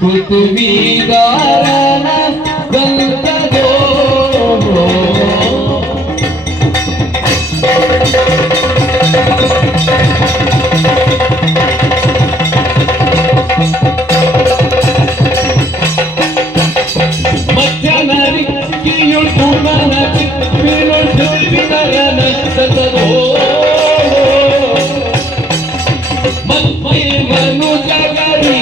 ಪೃಥ್ವಿಗಾರನ ಗಂಧದೋ ಮಧ್ಯನರಿಕೆಯುಳ್ ಪೂರ್ಣನ ಪಿರುಳ್ ಪೃಥ್ವಿಗಾರನ ಗಂಧದೋ ಮತ್ತೆ ಮನುಜಗರಿ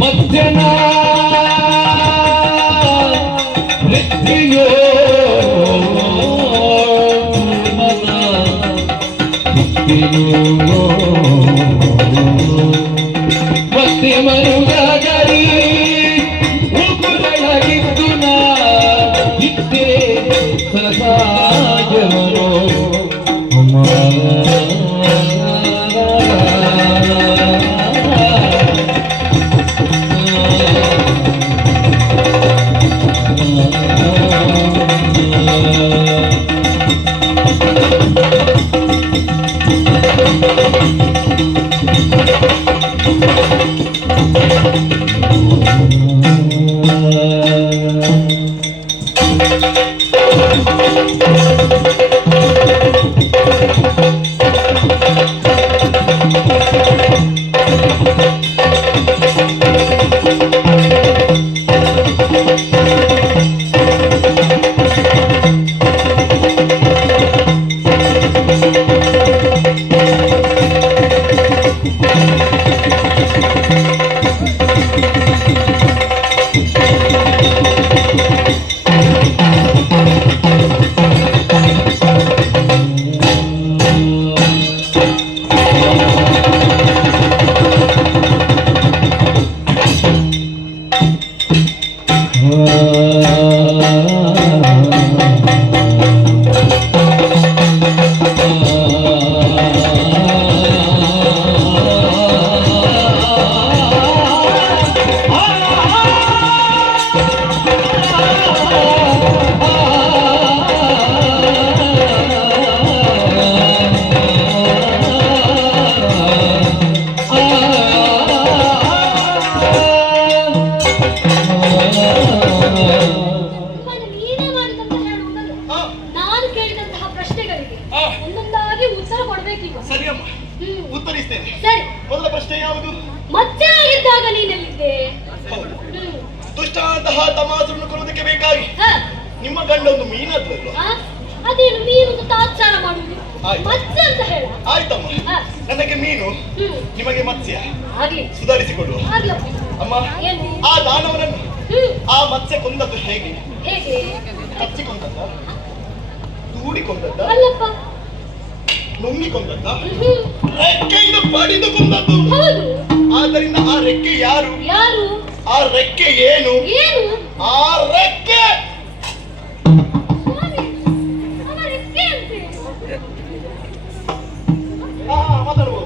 ಮಧ್ಯನ ಮೃತ್ಯುಯೋ ಮತ್ತೆ ಮರುಗರಿ ಉಗುರಳಗಿದ್ದು ನಾ ಇದ್ದೆ ಸರಸಾಯಮನೋ ಉತ್ತರಿಸ್ತೇನೆ. ಮೊದಲ ಪ್ರಶ್ನೆ ಯಾವುದು? ಮತ್ತೆ ಆಗಿದ್ದಾಗ ನೀನೆಲ್ಲಿದ್ದೆ? ದುಷ್ಟಂತಹ ತಮಾಸನ್ನು ಕೊಲ್ಲೋದಕ್ಕೆ ಬೇಕಾಗಿ ನಿಮ್ಮ ಗಂಡ ಒಂದು ಮೀನಾದ್ರಲ್ವ? ಅದೇನು ಮೀನು ತಾತ್ಸಾರ ಮಾಡುವುದು? ಮತ್ಸ್ಯ ಅಂತ ಹೇಳ. ಆಯ್ತಮ್ಮ, ನನಗೆ ಮೀನು, ನಿಮಗೆ ಮತ್ಸ್ಯ. ಆಗ್ಲಿ, ಸುಧಾರಿಸಿಕೊಳ್ಳುವ. ಅಮ್ಮ, ಆ ದಾನವನನ್ನು ಆ ಮತ್ಸ್ಯ ಕೊಂದದ್ದು ಹೇಗೆ? ಹೇಗೆ? ಹಚ್ಚಿಕೊಂಡದ್ದ, ದೂಡಿಕೊಂಡದ್ದ, ಅಲ್ಲಪ್ಪ ನುಂಗಿಕೊಂಡದ್ದ, ರೆಕ್ಕೆಯಿಂದ ಪಡೆದುಕೊಂಡದ್ದು. ಆದ್ದರಿಂದ ಆ ರೆಕ್ಕೆ ಯಾರು? ಯಾರು? ಆ ರೆಕ್ಕೆ ಏನು? ಏನು? ಆ ರೆಕ್ಕೆ ಮಾತಾಡ್ಬೋದು.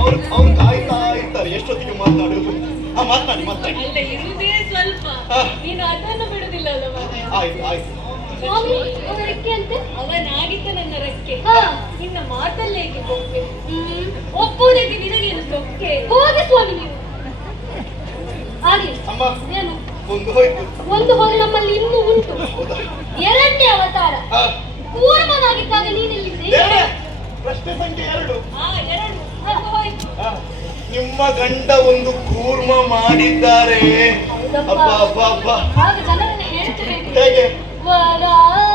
ಅವ್ರು ಕಾಯ್ತಾ ಇರ್ತಾರೆ ಎಷ್ಟೊತ್ತಿಗೆ ಮಾತಾಡುದು. ಮಾತನಾಡಿ ಮಾತಾಡಿ. ಸ್ವಲ್ಪ ನೀನು ಅದನ್ನು ಬಿಡುದಿಲ್ಲ. ಆಯ್ತು ಆಯ್ತು. ಅವನಾಗಿದ್ದ ನನ್ನ ರೆಕ್ಕೆ. ನಿನ್ನ ಮಾತಲ್ಲೇ ಬೊಕ್ಕೆ. ಒಪ್ಪುವುದಕ್ಕೆ ನಿನಗೇನು ಸೊಕ್ಕೆ? ಹೋಗಿ ಸ್ವಾಮಿ ನೀವು. ಆಗ್ಲಿ ಅಮ್ಮ, ಏನು ಒಂದು ಹೋಯ್ತು. ಒಂದು ಹೋಗಿ ನಮ್ಮಲ್ಲಿ ಇನ್ನೂ ಉಂಟು. ಎರಡನೇ ಅವತಾರ ಕೂರ್ಮನಾಗಿದ್ದಾಗ ನೀನೆಲ್ಲಿದ್ದೆ? ಪ್ರಶ್ನೆ ಸಂಖ್ಯೆ 2. ಹೋಯ್ತು. ನಿಮ್ಮ ಗಂಡ ಒಂದು ಕೂರ್ಮ ಮಾಡಿದ್ದಾರೆ. ಹೌದಪ್ಪ. ಅಬ್ಬಾ ಅಬ್ಬಾ ಅಬ್ಬಾ. ಆಗ ಜನರನ್ನು ಹೇಳ್ತಿಬೇಕು, ಹೇಗೆ? ವರಾಹರೂಪಂ.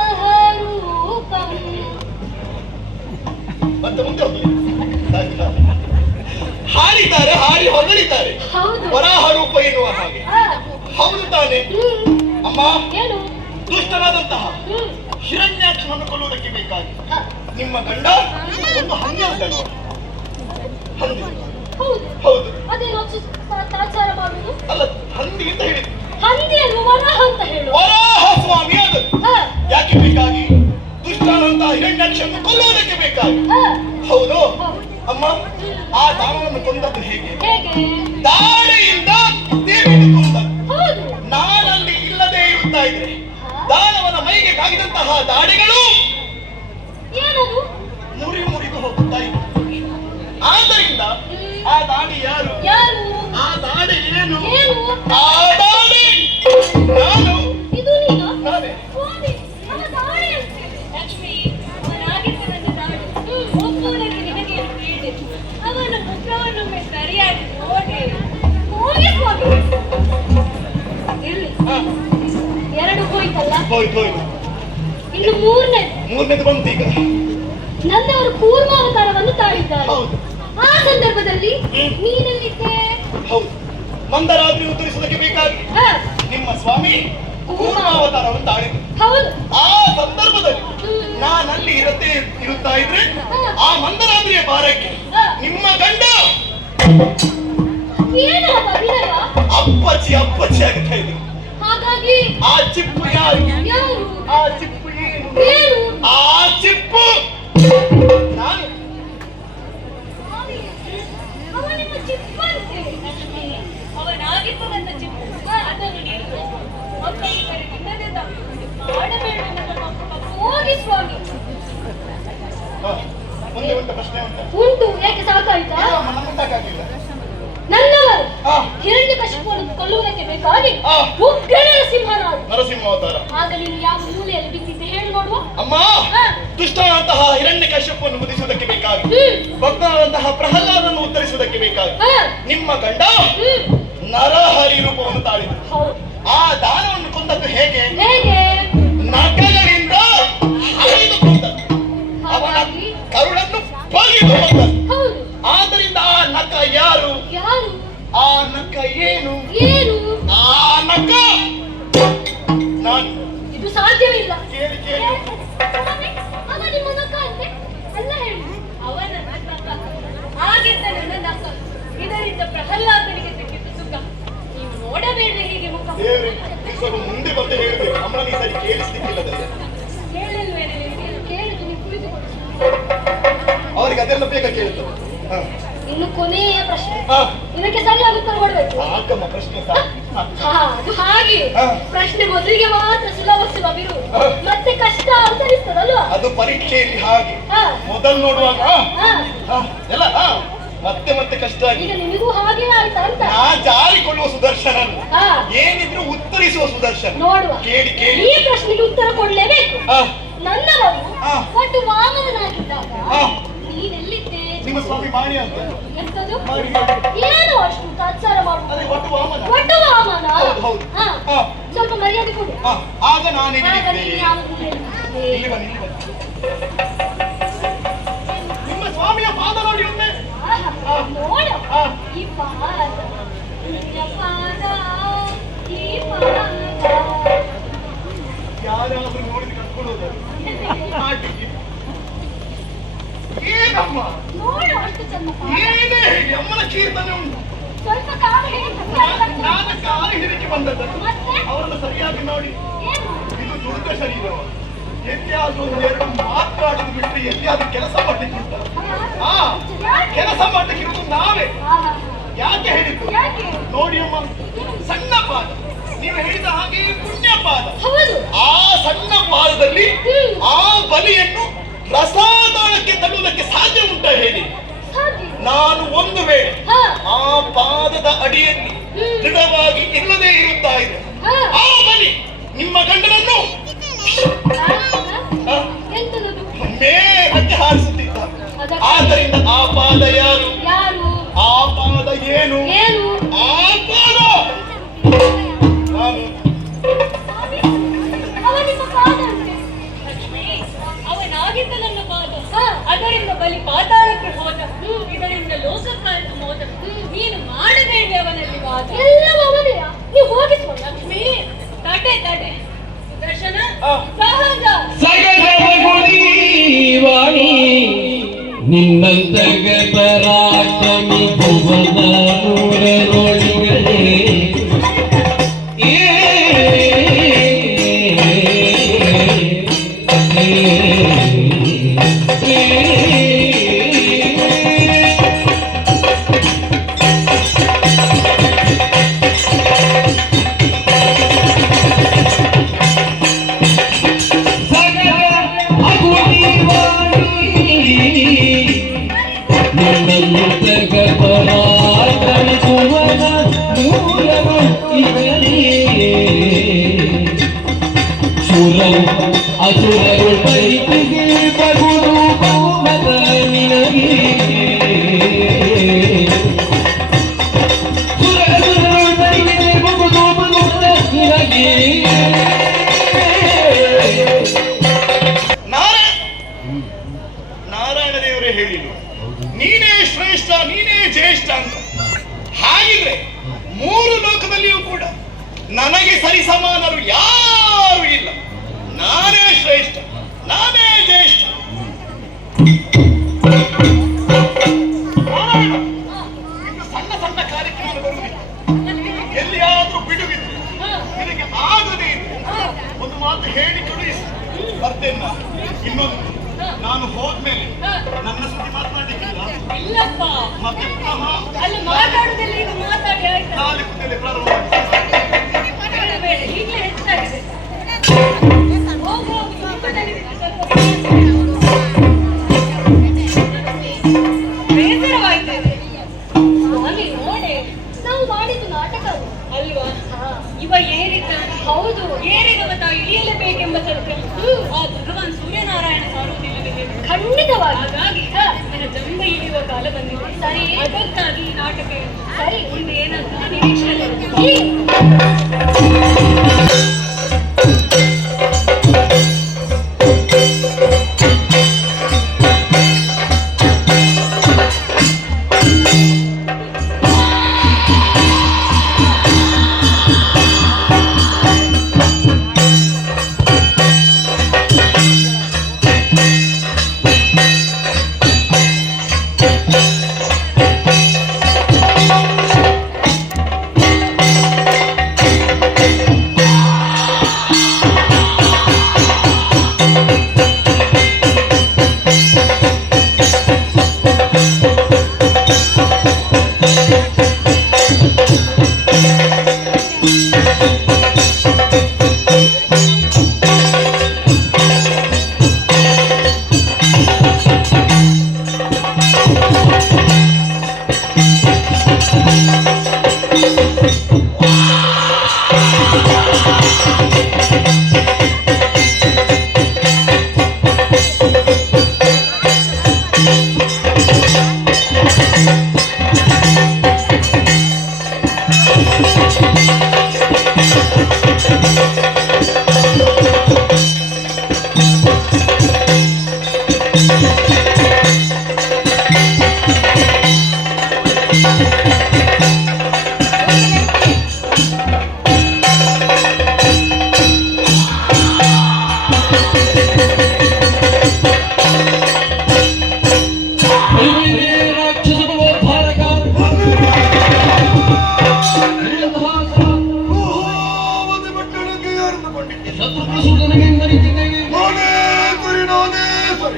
ಮತ್ತೆ ಮುಂದೆ ಹೋಗ್ಲಿ. ಹಾಡಿದ್ದಾರೆ, ಹಾಡಿ ಹೊಗಳಿದ್ದಾರೆ, ಹೌದು. ವರಾಹ ರೂಪ ಎನ್ನುವ ಹಾಗೆ. ಹಾ. ಹೌದು ತಾನೆ ಅಮ್ಮ? ಏನು? ದುಷ್ಟನಾದಂತಹ ಹ್ಮ್. ಹಿರಣ್ಯಾಕ್ಷನನ್ನು ಕೊಲ್ಲುವುದಕ್ಕೆ ಬೇಕಾಗಿ ಹಾ. ನಿಮ್ಮ ಗಂಡ ಒಂದು ಹಂದಿಯನ್ನು ಹಂದಿ. ಹೌದು. ಹೌದು. ಅದೇನು ತಾಚಾರ ಮಾಡುವುದು? ಅಲ್ಲ, ಹಂದಿ ಅಂತ ಹೇಳಿದ್ರು. ಹಂದಿ ಅಲ್ವ ವರಾಹ ಅಂತ ಹೇಳು. ವರಾಹ ಸ್ವಾಮಿ ಅದು. ಹಾ. ಯಾಕೆ ಬೇಕಾಗಿ? ದುಷ್ಟನಾದಂತಹ ಹಿರಣ್ಯಾಕ್ಷನನ್ನು ಕೊಲ್ಲುವುದಕ್ಕೆ ಬೇಕಾಗಿ. ಹಾ. ಹೌದು ಹೌದು. ಅಮ್ಮ. ಆ ದಾನವನ್ನು ಕೊಂದದ್ದು ಹೇಗೆ? ಹೇಗೆ? ದಾಳಿಯಿಂದ ದೇವಿಯನ್ನು ಕೊಂದದ್ದು. ಹೌದು. ನಾನಲ್ಲಿ ಇಲ್ಲದೆ ಇರುತ್ತಾ ಇದ್ರೆ ಹಾ. ದಾನವನ ಮೈಗೆ ತಾಗಿದಂತಹ ದಾಡಿಗಳು ಏನದು? ಮುರಿ ಮುರಿದು ಹೋಗುತ್ತಾ ಇವೆ. ಆದ್ದರಿಂದ ಆ ದಾಡಿ ಯಾರು? ಯಾರು? ಆ ದಾಡಿ ಏನು? ಏನು? ಆ ದಾಡಿ ನಾನು. ಇದು ನೀನು? ನಾನೇ. ಸ್ವಾಮಿ, ಅವನ ದಾಳಿ ಅಂತೆ. ಲಕ್ಷ್ಮಿ, ಅವನಾಗಿದ್ದ ನನ್ನ ದಾಳಿ. ಒಪ್ಪುವುದಕ್ಕೆ ನಿನಗೇನು ಬೇಡಿ? ಅವನ ಮುಖವನ್ನೊಮ್ಮೆ ಸರಿಯಾಗಿ ನೋಡಿ. ಹೋಗಿ ಸ್ವಾಮಿ. ಇರ್ಲಿ. ಹಾ. ಎರಡು ಹೋಯ್ತಲ್ಲ, ಹೋಯ್ತು ಹೋಯ್ತು. ಇನ್ನು ಮೂರನೇದು. ಮೂರನೇದು ಬಂತು ಈಗ. ನನ್ನವರು ಕೂರ್ಮಾವತಾರವನ್ನು ತಾಳಿದ್ದಾರೆ. ಹೌದು. ಆ ಸಂದರ್ಭದಲ್ಲಿ ನೀನೆಲ್ಲಿದ್ದೆ? ಹೌದು. ಮಂದರಾತ್ರಿ ಉತ್ತರಿಸುವುದಕ್ಕೆ ಬೇಕಾಗಿ ಹಾ. ನಿಮ್ಮ ಸ್ವಾಮಿ ಕೂರ್ಮಾವತಾರವನ್ನು ತಾಳಿದ್ರು. ಹೌದು. ಆ ಸಂದರ್ಭದಲ್ಲಿ ನಾನಲ್ಲಿ ಇರುತ್ತಾ ಇದ್ರೆ ಆ ಮಂದರಾತ್ರಿಯ ಭಾರಕ್ಕೆ ಹಾ. ನಿಮ್ಮ ಗಂಡ ಏನು ಅಭಿನಯ? ಅಪ್ಪಚ್ಚಿ ಅಪ್ಪಚ್ಚಿ ಆಗ್ತಾ ಇದ್ರು. ಹಾಗಾಗಿ ಆ ಚಿಪ್ಪು ಯಾರು? ಯಾರು? ಆ ಚಿಪ್ಪು ಏನು? ಏನು? ಆ ಚಿಪ್ಪು ನಾನು. ಸ್ವಾಮಿ, ಅವ ನಿಮ್ಮ ಚಿಪ್ಪಂತೆ. ಲಕ್ಷ್ಮಿ, ಅವನಾಗಿದ್ದು ನನ್ನ ಚಿಪ್ಪು. ಅದನ್ನು ನೀನು ಮಕ್ಕಳಿಗೆ ನಿನ್ನದೇ ಮಾಡಬೇಡ. ಹೋಗಿ ಸ್ವಾಮಿ. ಹಾ. ಮುಂದೆ ಒಂದು ಪ್ರಶ್ನೆ ಉಂಟು. ಉಂಟು. ಯಾಕೆ ಸಾಕಾಯ್ತಾ? ನಮ್ಮಂತಾಗಿಲ್ಲ. ನನ್ನವರು ಹಾ. ಹಿರಣ್ಯಕಶಿಪುವನ್ನು ಕೊಲ್ಲುವುದಕ್ಕೆ ಬೇಕಾಗಿ ಹಾ. ಉಗ್ರ ನರಸಿಂಹರಾಜ. ನರಸಿಂಹ ಅವತಾರ. ಆಗ ನೀನು ಯಾವ ಮೂಲೆಯಲ್ಲಿ ಬಿದ್ದಿದ್ದೆ ಹೇಳಿ ನೋಡುವ. ಅಮ್ಮ, ಹಾ. ದುಷ್ಟನಾದಂತಹ ಹಿರಣ್ಯ ಕಶ್ಯಪವನ್ನು ಮುದಿಸುವುದಕ್ಕೆ ಬೇಕಾಗಿ ಹ್ಮ್. ಭಕ್ತನಾದಂತಹ ಪ್ರಹ್ಲಾದನ್ನು ಉತ್ತರಿಸುವುದಕ್ಕೆ ಬೇಕಾಗಿ ಹಾ. ನಿಮ್ಮ ಗಂಡ ಹ್ಮ್. ನರಹರಿ ರೂಪವನ್ನು ತಾಳಿದ್ರು. ಹೌದು. ಆ ದಾನವನ್ನು ಕೊಂದದ್ದು ಹೇಗೆ? ಹೇಗೆ? ನಖಗಳಿಂದ ಹರಿದು ಕೊಂದದ್ದು. ಅವನ ಹಾಗಾಗಿ ಕರುಳನ್ನು ಬಗೆದು ಕೊಂದದ್ದು. ಹೌದು. ಆದ್ದರಿಂದ ಆ ನಖ ಯಾರು? ಯಾರು? ಆ ನಖ ಏನು? ಏನು? ಆ ನಖ ನಾನು. ಇದು ಸಾಧ್ಯವಿಲ್ಲ. ಕೇಳಿ ಕೇಳಿ. ಸ್ವಾಮಿ, ಅವ ನಿಮ್ಮ ನಖ ಅಂತೆ ಎಲ್ಲ ಹೇಳಿ. ಅವನ ನಖ ಆಗಿದ್ದ ನನ್ನ ನಖ. ಇದರಿಂದ ಪ್ರಹ್ಲಾದನಿಗೆ ಸಿಕ್ಕಿತು ಸುಖ. ನೀವು ನೋಡಬೇಡ ಹೀಗೆ ಮುಖ. ದೇವ್ರೆ, ಈ ಸ್ವಲ್ಪ ಮುಂದೆ ಬಂದು ಹೇಳ್ಬೇಕು. ಅಮ್ಮನ ಈ ಸರಿ ಕೇಳಿಸ್ಲಿಕ್ಕಿಲ್ಲದಲ್ಲ. ಕೇಳಲ್ವೇನೆ ನಿನಗೆ? ಕೇಳಿದ್ದು ನೀವು ಕುಳಿತುಕೊಳ್ಳಿ. ಅವರಿಗೆ ಅದೆಲ್ಲ ಬೇಗ ಕೇಳ್ತದೆ. ಹಾ. ಇನ್ನು ಕೊನೆಯ ಪ್ರಶ್ನೆ. ಹಾ. ಇದಕ್ಕೆ ಸರಿಯಾದ ಉತ್ತರ ಕೊಡ್ಬೇಕು. ಸಾಕಮ್ಮ ಪ್ರಶ್ನೆ ಸಾಕು. ಹಾ, ಅದು ಹಾಗೆ. ಹಾ. ಪ್ರಶ್ನೆ ಮೊದಲಿಗೆ ಮಾತ್ರ ಸುಲಭ ಹಾ. ಮತ್ತೆ ಕಷ್ಟ ಅಂತ ಅನಿಸ್ತದಲ್ವಾ? ಅದು ಪರೀಕ್ಷೆಯಲ್ಲಿ ಹಾಗೆ. ಹಾ. ಮೊದಲು ನೋಡುವಾಗ ಹಾ. ಎಲ್ಲ ಮತ್ತೆ ಮತ್ತೆ ಕಷ್ಟ ಆಗಿ ಈಗ ನಿಮಗೂ ಹಾಗೆ ಆಯ್ತಾ ಅಂತ? ನಾ ಜಾರಿಕೊಳ್ಳುವ ಸುದರ್ಶನ ಅಲ್ಲ. ಹಾ. ಏನಿದ್ರು ಉತ್ತರಿಸುವ ಸುದರ್ಶನ. ನೋಡುವ. ಕೇಳಿ ಕೇಳಿ. ಈ ಪ್ರಶ್ನೆಗೆ ಉತ್ತರ ಕೊಡ್ಲೇಬೇಕು. ಹಾ. ನನ್ನ ಮಗು ಹಾ. ಒಟ್ಟು ವಾಮನನಾಗಿದ್ದಾಗ ಹಾ. ನೀನೆಲ್ಲಿದ್ದೆ? ನಿಮ್ಮ ಸ್ವಾಮಿ ಮಾಣಿ ಅಂತ. ಎಂತದು? ಮಾಣಿ. ಏನು ಅಷ್ಟು ತಾತ್ಸಾರ ಮಾಡುವುದು? ಅದೇ ಒಟ್ಟು ವಾಮನ. ಒಟ್ಟು ವಾಮನ? ಹೌದು, ಹೌದು. ಹಾ. ಹಾ. ಸ್ವಲ್ಪ ಮರ್ಯಾದೆ ಕೊಡು. ಹಾ. ಆಗ ನಾನು ಆಗ ಎಲ್ಲಿದ್ದೆ? ನೀನು ಯಾವ ಮೂಲೆಯಲ್ಲಿದ್ದೆ? ಇಲ್ಲಿ ಬನ್ನಿ, ಇಲ್ಲಿ ಬನ್ನಿ. ನಿಮ್ಮ ಸ್ವಾಮಿಯ ಪಾದ ನೋಡಿ ಒಮ್ಮೆ. ಆಹಾ, ನೋಡು. ಹಾ. ಈ ಪಾದ, ನಿನ್ನ ಪಾದ, ಈ ಪಾದ. ಯಾರಾದ್ರೂ ನೋಡಿದ್ರೆ ಕರ್ಕೊಳ್ಳೋದು ಆಟಿಗೆ. ಏನಮ್ಮ ನೋಡು ಅಷ್ಟು ಚಂದ ಪಾದ. ಏನೇ ಹೇಳಿ ಅಮ್ಮನ ಕೀರ್ತನೆ ಉಂಟು. ಸ್ವಲ್ಪ ಕಾಲು ಹಿಡಿದು ನಾನು ಕಾಲು ಹಿಡಿಕೆ ಬಂದದ್ದು. ಮತ್ತೆ? ಅವರನ್ನು ಸರಿಯಾಗಿ ನೋಡಿ. ಏನು? ಇದು ದುರ್ಗ ಶರೀರ. ಎಲ್ಲಿಯಾದ್ರೂ ಒಂದು ಎರಡು ಮಾತಾಡೋದು ಬಿಟ್ಟರೆ ಎಲ್ಲಿಯಾದ್ರೂ ಕೆಲಸ ಮಾಡ್ಲಿಕ್ಕೆ ಉಂಟ? ಹಾ, ಕೆಲಸ ಮಾಡ್ಲಿಕ್ಕೆ ಇರುವುದು ನಾವೇ. ಆಹಾ. ಯಾಕೆ ಹೇಳಿದ್ದು? ಯಾಕೆ? ನೋಡಿ ಅಮ್ಮ, ಸಣ್ಣ ಪಾದ, ನೀವು ಹೇಳಿದ ಹಾಗೆ ಪುಣ್ಯ ಪಾದ. ಹೌದು. ಆ ಸಣ್ಣ ಪಾದದಲ್ಲಿ ಆ ಬಲಿಯನ್ನು ರಸಾದಾಳಕ್ಕೆ ತಳ್ಳುವುದಕ್ಕೆ ಸಾಧ್ಯ ಉಂಟ ಹೇಳಿ? ಹಾಗೆ. ನಾನು ಒಂದು ವೇಳೆ ಹಾ. ಆ ಪಾದದ ಅಡಿಯಲ್ಲಿ ದೃಢವಾಗಿ ಇಲ್ಲದೆ ಇರುತ್ತಾ ಇದೆ, ಹಾ. ಆ ಬಲಿ ನಿಮ್ಮ ಗಂಡನನ್ನು ಆಹಾ. ಎಂತದದು? ಮೇಲಕ್ಕೆ ಹಾರಿಸುತ್ತಿದ್ದ. ಅದಕ್ಕೆ- ಆದ್ದರಿಂದ ಆ ಪಾದ ಯಾರು? ಯಾರು? ಆ ಪಾದ ಏನು? ಏನು? ಆ ಪಾದ ಅದರಿಂದ ಬಲಿ ಪಾತಾಳಕ್ಕೆ ಹೋದ ಇದರಿಂದ ಲೋಕಕ್ಕಾಯ್ತು ಮೋದ ನೀನು ಮಾಡಬೇಡಿ ಅವನಲ್ಲಿ ವಾದ ಎಲ್ಲ ಅವನೆಯ ನೀವು ಹೋಗಿಸುವ ಲಕ್ಷ್ಮಿ ತಡೆ ತಡೆ ಸುದರ್ಶನ ಸಹಜ ಸಗದವಗುಡಿ ವಾಣಿ ನಿನ್ನಂತಗ ಪರಾಕ್ರಮಿ ಭುವನ ನೂರರೊಳಗಡೆ ಅಸುರರು ಪೈತಿಗೆ ಬಗುರು ಬಹುಮತ ನಿನಗೆ ಸುರರು ಪೈತಿಗೆ ಬಗುರು ಬಹುಮತ ನಿನಗೆ ನಾರಾಯಣ ದೇವರೇ ಹೇಳಿದ್ರು ನೀನೇ ಶ್ರೇಷ್ಠ ನೀನೇ ಜ್ಯೇಷ್ಠ ಅಂತ. ಹಾಗಿದ್ರೆ ಮೂರು ಲೋಕದಲ್ಲಿಯೂ ಕೂಡ ನನಗೆ ಸರಿಸಮಾನರು ಯಾರು ಇಲ್ಲ. ನಾನೇ ಶ್ರೇಷ್ಠ ನಾನೇ ಜ್ಯೇಷ್ಠ. ನಾರಾಯಣ, ಇನ್ನು ಸಣ್ಣ ಸಣ್ಣ ಕಾರ್ಯಕ್ರಮ ಬರುವುದಿಲ್ಲ. ಎಲ್ಲಿಯಾದ್ರೂ ಬಿಡುವಿದ್ರೆ ನಿನಗೆ ಆಗದೇ ಇದ್ರೆ ಒಂದು ಮಾತು ಹೇಳಿ ಕಳುಹಿಸಿ ಬರ್ತೇನೆ ನಾನು. ಇನ್ನೊಂದು, ನಾನು ಹೋದ್ಮೇಲೆ ನನ್ನ ಸುದ್ದಿ ಮಾತನಾಡಿಕ್ಕಿಲ್ಲ. ಇಲ್ಲಪ್ಪ ಮತ್ತೆ ಅಲ್ಲಿ ಮಾತಾಡುದಿಲ್ಲ, ಈಗ ಮಾತಾಡಿ ಆಯ್ತಾ? ನಾಲ್ಕು ದಿನ ಪ್ರಾರಂಭ ಬೇಡ, ಈಗಲೇ ಹೆಚ್ಚಾಗಿದೆ. ಹೋಗು, ಹೋಗು, ತುಂಬದಲ್ಲಿ ಸ್ವಲ್ಪ ಬೇಸರವಾಯ್ತು. ಅಲ್ಲಿ ನೋಡಿ, ನಾವು ಮಾಡಿದ್ದು ನಾಟಕ ಅಲ್ವಾ? ಇವ ಏರಿದ್ದಾನೆ. ಹೌದು, ಏರಿದವ ತಾವು ಇಳಿಯಲೇಬೇಕೆಂಬ ಸತ್ಯ ಆ ಭಗವಾನ್ ಸೂರ್ಯನಾರಾಯಣ ಸಾರುವುದಿಲ್ಲವೇ? ಖಂಡಿತವಾಗಿ. ಹಾಗಾಗಿ ನನ್ನ ಜಂಬ ಇಳಿಯುವ ಕಾಲ ಬಂದಿದೆ. ಸರಿ, ಅದಕ್ಕಾಗಿ ಈ ನಾಟಕ ಸರಿ ಮುಂದೆ ಏನಂತ ನಿರೀಕ್ಷೆ.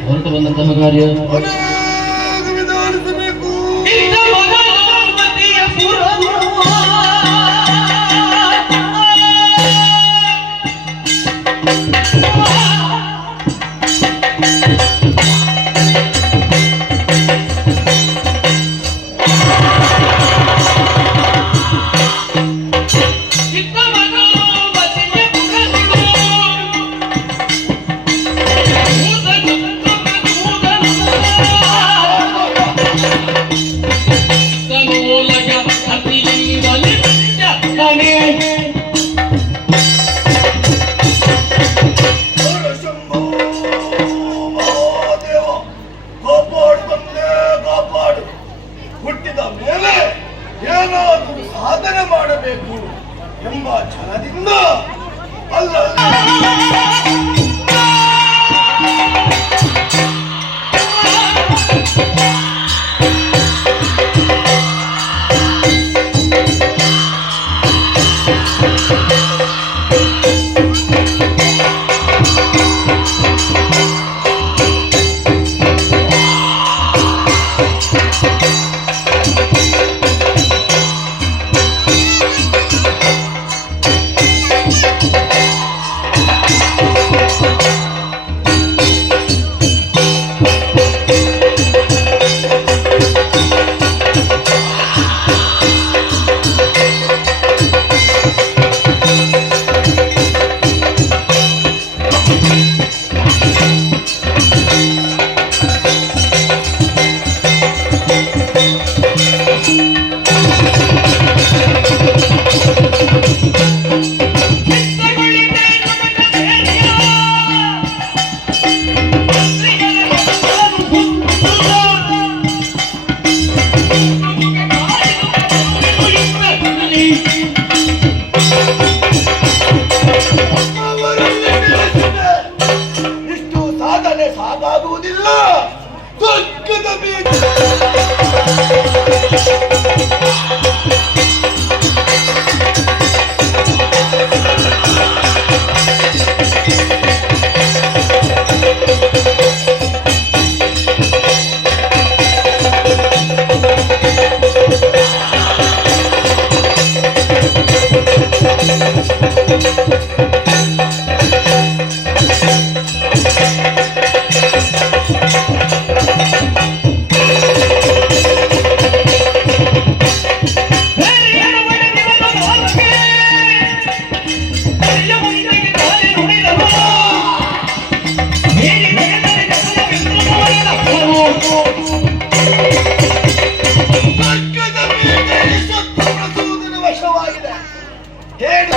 ಹೊರಟು ಬಂದಂತಹ ಕಾರ್ಯ ವಿಧಾನಿಸಬೇಕು. ಅಲ್ಲ ಇಷ್ಟು ಸಾಧನೆ ಸಾಕಾಗುವುದಿಲ್ಲ. ಸ್ವರ್ಗದ ಬೀಗ ವಶವಾಗಿದೆ. ಹೇಳಿ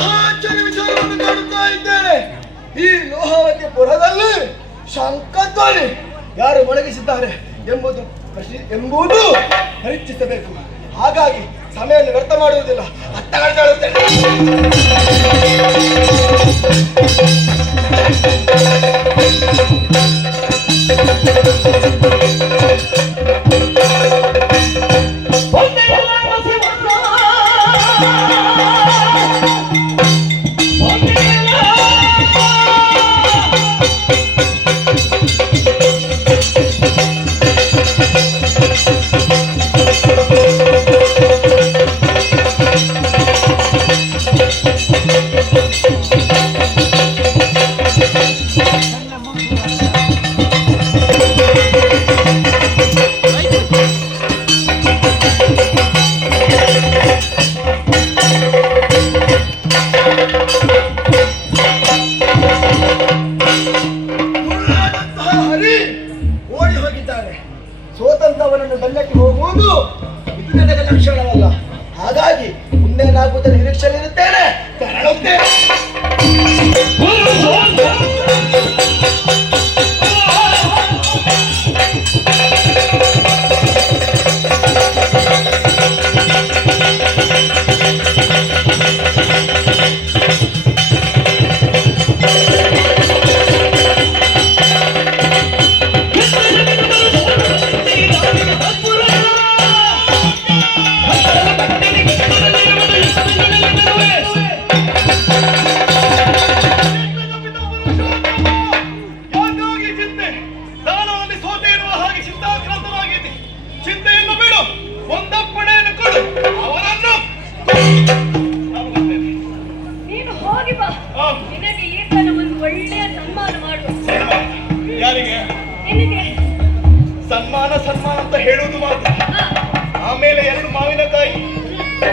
ಆಶ್ಚರ್ಯ ವಿಚಾರವನ್ನು ಕಾಣುತ್ತಾ ಇದ್ದೇನೆ. ಈ ಲೋಹಾವತಿಪುರದಲ್ಲಿ ಶಂಖಧ್ವನಿ ಯಾರು ಮೊಳಗಿಸಿದ್ದಾರೆ ಎಂಬುದು ಪರೀಕ್ಷಿಸಬೇಕು. ಹಾಗಾಗಿ ಸಮಯವನ್ನು ವ್ಯರ್ಥ ಮಾಡುವುದಿಲ್ಲ. ಅತ್ತಗಳ್ತಾಳುತ್ತೇನೆ.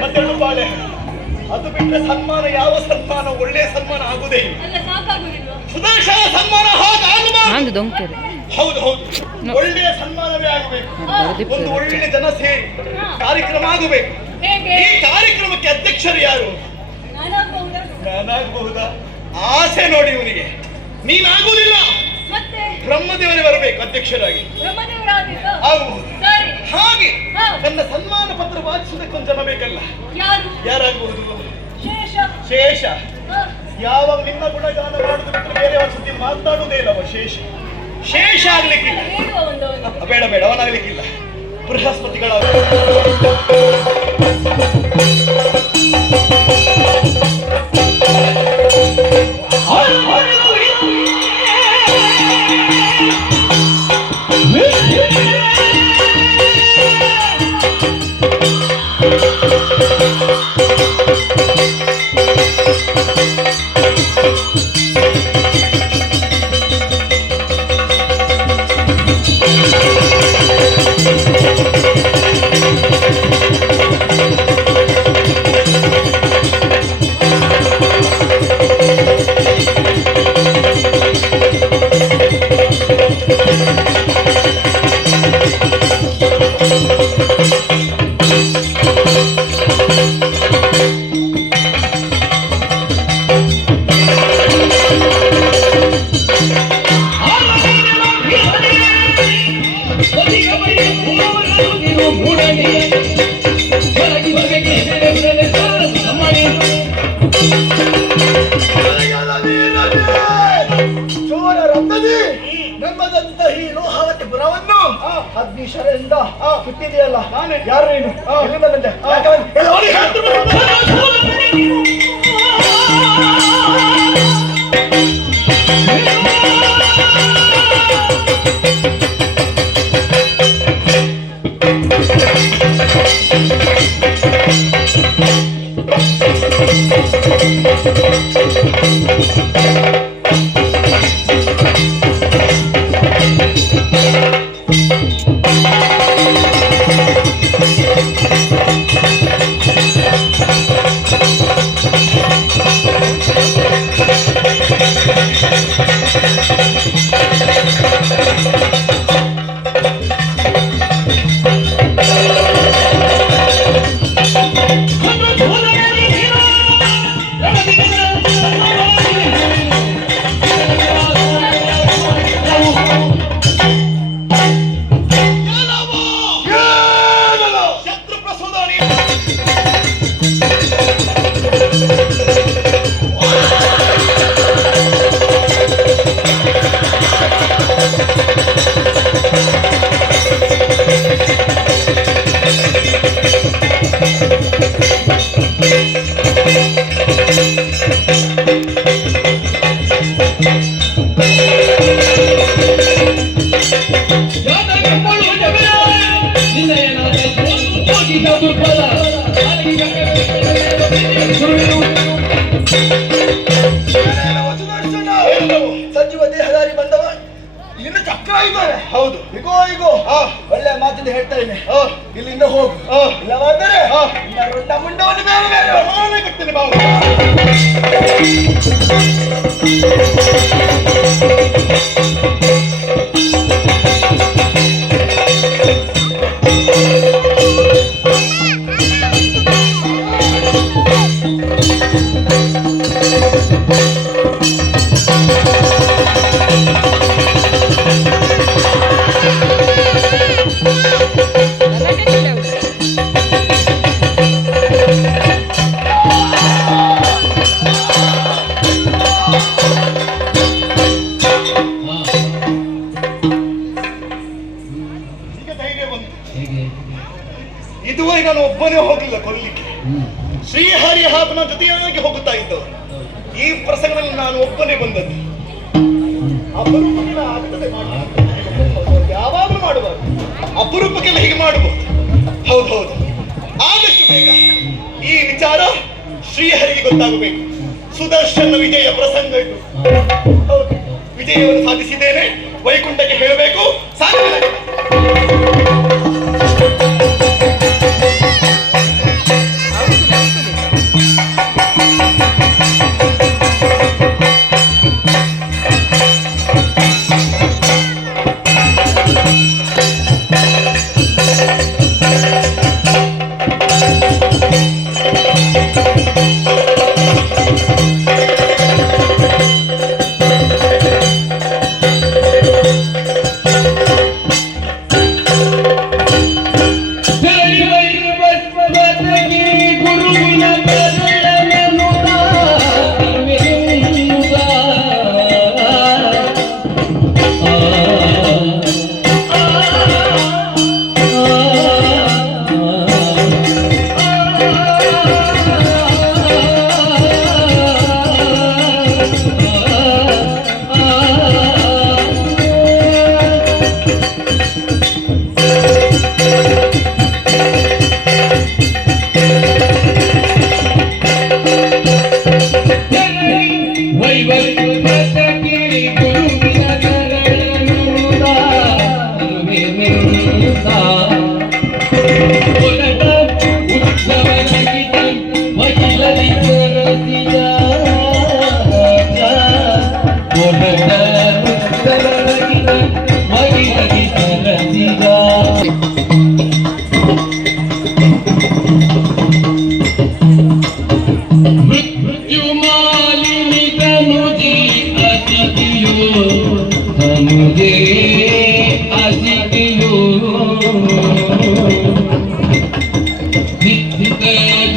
ಮತ್ತೆರಡು ಬಾಳೆ. ಅದು ಬಿಟ್ಟರೆ ಸನ್ಮಾನ, ಯಾವ ಸನ್ಮಾನ ಒಳ್ಳೆಯ ಸನ್ಮಾನ ಆಗುದೇ ಇಲ್ಲ. ಅಲ್ಲ ಸಾಕಾಗುದಿಲ್ವಾ? ಸುದರ್ಶನ ಸನ್ಮಾನ ಹಾಗಾಗಬಾರದು. ಹೌದು ಹೌದು, ಒಳ್ಳೆಯ ಸನ್ಮಾನವೇ ಆಗಬೇಕು. ಒಂದು ಒಳ್ಳೆ ಜನ ಸೇರಿ ಕಾರ್ಯಕ್ರಮ ಆಗಬೇಕು. ಹೇಗೆ? ಈ ಕಾರ್ಯಕ್ರಮಕ್ಕೆ ಅಧ್ಯಕ್ಷರು ಯಾರು? ನಾನಾಗಬಹುದಾ? ನಾನಾಗಬಹುದಾ? ಆಸೆ ನೋಡಿ ಇವನಿಗೆ. ನೀನಾಗುವುದಿಲ್ಲ, ಮತ್ತೆ ಬ್ರಹ್ಮದೇವರೇ ಬರಬೇಕು ಅಧ್ಯಕ್ಷರಾಗಿ. ಬ್ರಹ್ಮದೇವರಾದಿದ್ದ? ಆಗಬಹುದು. ಸರಿ. ಹಾಗೆ ಹಾ. ನನ್ನ ಸನ್ಮಾನ ಪತ್ರ ವಾಚಿಸೋದಕ್ಕೊಂದು ಜನ ಬೇಕಲ್ಲ. ಯಾರು? ಯಾರಾಗಬಹುದು? ಶೇಷ. ಶೇಷ. ಹಾ. ಯಾವಾಗ ನಿನ್ನ ಗುಣಗಾನ ಮಾಡುದು ಬಿಟ್ಟರೆ ಬೇರೆಯವರ ಸುದ್ದಿ ಮಾತಾಡುವುದೇ ಇಲ್ಲವ ಶೇಷ. ಶೇಷ ಆಗ್ಲಿಕ್ಕಿಲ್ಲ. ಹೇಳುವ ಒಂದು ಬೇಡ ಬೇಡ, ಅವನಾಗ್ಲಿಕ್ಕಿಲ್ಲ. ಬೃಹಸ್ಪತಿಗಳ ನಮ್ಮದಂತ ಈ ಲೋಹಾವತಿ ಪುರವನ್ನು ಅಗ್ನಿಶರದಿಂದ ಸುಟ್ಟಿದೆಯಲ್ಲ. ಯಾರು ನೀನು? ಎಲ್ಲಿಂದ ಬಂದೆ? ಸಜೀವ ದೇಹದಾರಿ ಬಂದವ, ಇನ್ನು ಚಕ್ರ ಇದ್ದಾರೆ. ಹೌದು, ಇಗೋ ಇಗೋ ಒಳ್ಳೆ ಮಾತಿಂದ ಹೇಳ್ತಾ ಇದ್ದೇನೆ. ಇಲ್ಲಿಂದ ಹೋಗು, ಇಲ್ಲವಾದರೆ ರುಂಡ ಮುಂಡವನ್ನು ಬೇರೆ ಬೇರೆ ನಾನೇ ಕಟ್ತೇನೆ ಬಾವು. ಇದುವರೆಗೆ ನಾನು ಒಬ್ಬನೇ ಹೋಗಲಿಲ್ಲ ಕೊಲ್ಲಿಕ್ಕೆ. ಶ್ರೀಹರಿ ಹಾಪನ ಜೊತೆಯಾಗಿ ಹೋಗುತ್ತಾ ಇದ್ದವರು. ಈ ಪ್ರಸಂಗದಲ್ಲಿ ನಾನು ಒಬ್ಬನೇ ಬಂದದ್ದು. ಅಪರೂಪಕ್ಕೆಲ್ಲ ಆಗ್ತದೆ ಯಾವಾಗಲೂ ಮಾಡಬಾರ್ದು, ಅಪರೂಪಕ್ಕೆಲ್ಲ ಹೀಗೆ ಮಾಡಬಹುದು. ಹೌದು ಹೌದು, ಆದಷ್ಟು ಬೇಗ ಈ ವಿಚಾರ ಶ್ರೀಹರಿಗೆ ಗೊತ್ತಾಗಬೇಕು. ಸುದರ್ಶನ ವಿಜಯ ಪ್ರಸಂಗ ಇದು. ಹೌದು, ವಿಜಯವನ್ನು ಸಾಧಿಸಿದ್ದೇನೆ, ವೈಕುಂಠಕ್ಕೆ ಹೇಳಬೇಕು. ಸಾಧ್ಯ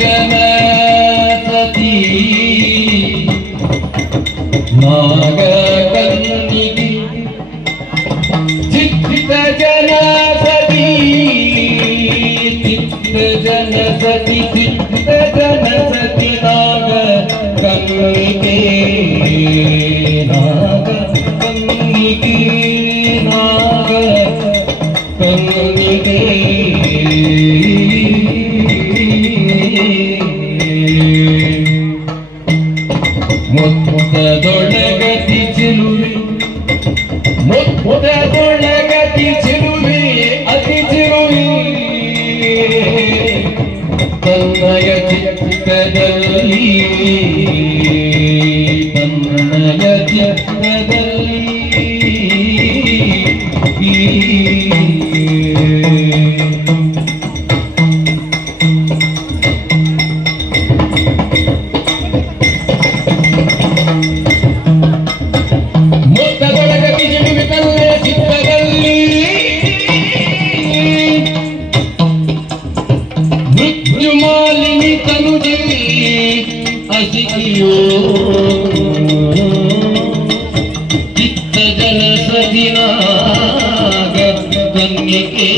ಜನ ಸತಿ ನಾಗ ಕನ್ನಿಗೆ ಚಿತ್ತ ಜನ ಸತಿ ಚಿತ್ತ ಜನ ಸತಿ ಚಿತ್ತ ಜನ ಸತಿ ನಾಗ ಕನ್ನಿಗೆ ನಾಗ ಕನ್ನಿಗೆ ನಾಗ ಕನ್ನಿಗೆ ಮುತ್ತದೊಳಗತಿ ಚಿಲುವೆ ಮುತ್ತದೊಳಗತಿ ಚಿಲುವೆ ಅತಿ ಚಿಲುವೆ ತನ್ನಯ ಚಿತ್ತದಲ್ಲಿ ತನ್ನಯ ಚಿತ್ತದಲ್ಲಿ ಮುತ್ತದೊಳಗತಿ ಚಿಲುವೆ ತನ್ನಯ ಚಿತ್ತದಲ್ಲಿ ಮೃತ್ಯುಮಾಲಿನಿ ತನುಜಲಿ ಅಸಿಕಿಯೋ ಚಿತ್ತ ಜನ ಸದಿನಾಗ ಕನ್ನಿಕೆ